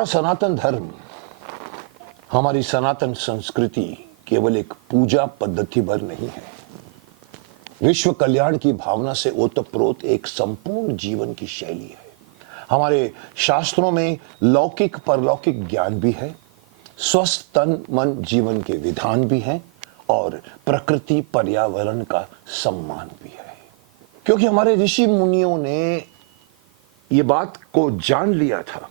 हमारा सनातन धर्म, हमारी सनातन संस्कृति केवल एक पूजा पद्धति भर नहीं है। विश्व कल्याण की भावना से ओतप्रोत एक संपूर्ण जीवन की शैली है। हमारे शास्त्रों में लौकिक परलौकिक ज्ञान भी है, स्वस्थ तन मन जीवन के विधान भी हैं और प्रकृति पर्यावरण का सम्मान भी है। क्योंकि हमारे ऋषि मुनियों ने ये बात को जान लिया था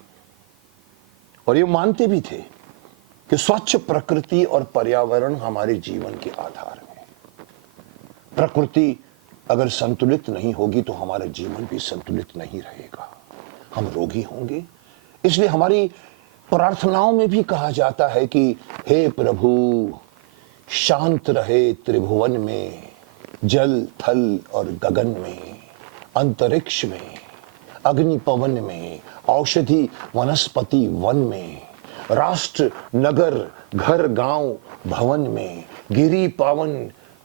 और ये मानते भी थे कि स्वच्छ प्रकृति और पर्यावरण हमारे जीवन के आधार हैं। प्रकृति अगर संतुलित नहीं होगी तो हमारा जीवन भी संतुलित नहीं रहेगा, हम रोगी होंगे। इसलिए हमारी प्रार्थनाओं में भी कहा जाता है कि हे प्रभु, शांत रहे त्रिभुवन में, जल थल और गगन में, अंतरिक्ष में, अग्नि पवन में, औषधि वनस्पति वन में, राष्ट्र नगर घर गांव भवन में, गिरी पावन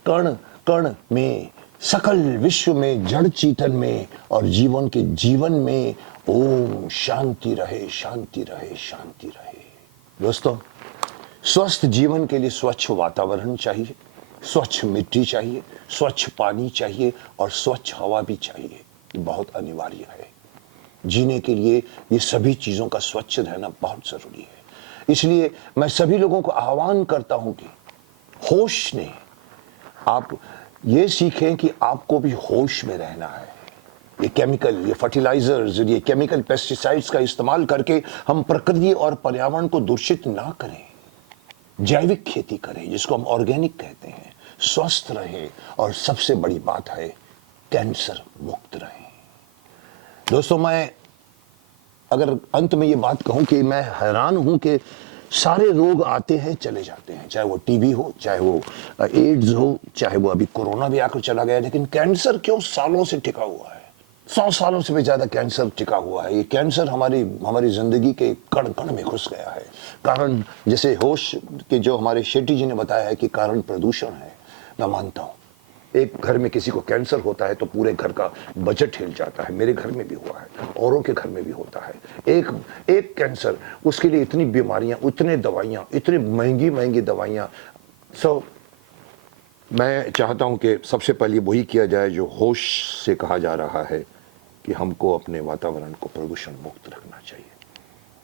कण कण में, सकल विश्व में, जड़ चीतन में और जीवन के जीवन में ओम शांति रहे, शांति रहे, शांति रहे। दोस्तों, स्वस्थ जीवन के लिए स्वच्छ वातावरण चाहिए, स्वच्छ मिट्टी चाहिए, स्वच्छ पानी चाहिए और स्वच्छ हवा भी चाहिए। ये बहुत अनिवार्य है। जीने के लिए ये सभी चीजों का स्वच्छ रहना बहुत जरूरी है। इसलिए मैं सभी लोगों को आह्वान करता हूं कि होश ने आप ये सीखें कि आपको भी होश में रहना है। ये केमिकल, ये फर्टिलाइजर्स, ये केमिकल पेस्टिसाइड्स का इस्तेमाल करके हम प्रकृति और पर्यावरण को दूषित ना करें। जैविक खेती करें, जिसको हम ऑर्गेनिक कहते हैं, स्वस्थ रहे और सबसे बड़ी बात है कैंसर मुक्त रहे। दोस्तों, मैं अगर अंत में ये बात कहूं कि मैं हैरान हूं कि सारे रोग आते हैं चले जाते हैं, चाहे वो टीबी हो, चाहे वो एड्स हो, चाहे वो अभी कोरोना भी आकर चला गया, लेकिन कैंसर क्यों सालों से टिका हुआ है? 100 सालों से भी ज्यादा कैंसर टिका हुआ है। ये कैंसर हमारी जिंदगी के कण कण में घुस गया है। कारण, जैसे होश के जो हमारे शेट्टी जी ने बताया है कि कारण प्रदूषण है, मैं मानता हूं। एक घर में किसी को कैंसर होता है तो पूरे घर का बजट हिल जाता है। मेरे घर में भी हुआ है, औरों के घर में भी होता है। एक कैंसर, उसके लिए इतनी बीमारियां, इतने दवाइयां, इतनी महंगी महंगी दवाइयां। मैं चाहता हूं कि सबसे पहले वही किया जाए जो होश से कहा जा रहा है कि हमको अपने वातावरण को प्रदूषण मुक्त रखना चाहिए।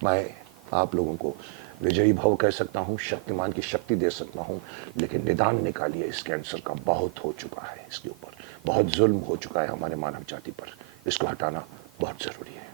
मैं आप लोगों को विजयी भव कह सकता हूं, शक्तिमान की शक्ति दे सकता हूं, लेकिन निदान निकालिए इस कैंसर का। बहुत हो चुका है, इसके ऊपर बहुत जुल्म हो चुका है हमारे मानव जाति पर। इसको हटाना बहुत जरूरी है।